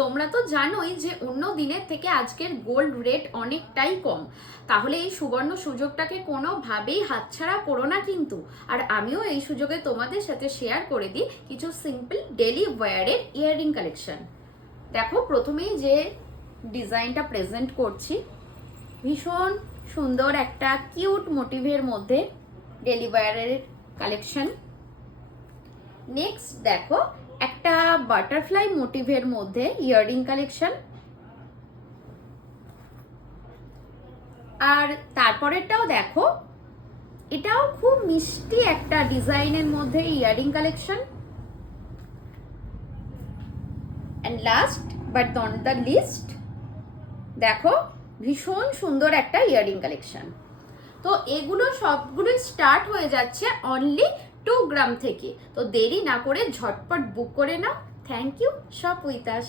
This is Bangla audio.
তোমরা তো জানোই যে অন্য দিনের থেকে আজকের গোল্ড রেট অনেকটাই কম, তাহলে এই সুবর্ণ সুযোগটাকে কোনোভাবেই হাতছাড়া করো না কিন্তু। আর আমিও এই সুযোগে তোমাদের সাথে শেয়ার করে দিই কিছু সিম্পল ডেলি ওয়্যারের ইয়াররিং কালেকশন। দেখো, প্রথমেই যে ডিজাইনটা প্রেজেন্ট করছি, ভীষণ সুন্দর একটা কিউট মোটিভের মধ্যে ডেলি ওয়্যারের কালেকশন। নেক্সট দেখো, একটা বাটারফ্লাই মোটিভের মধ্যে ইয়াররিং কালেকশন। আর তারপরেরটাও দেখো, এটাও খুব মিষ্টি একটা ডিজাইনের মধ্যে earring collection. And last but not the least, দেখো ভীষণ সুন্দর একটা ইয়াররিং কালেকশন। তো এগুলো সবগুলো স্টার্ট হয়ে যাচ্ছে অনলি 2 গ্রাম থেকে। তো দেরি না করে ঝটপট বুক করে নাও। Thank you, shop with us.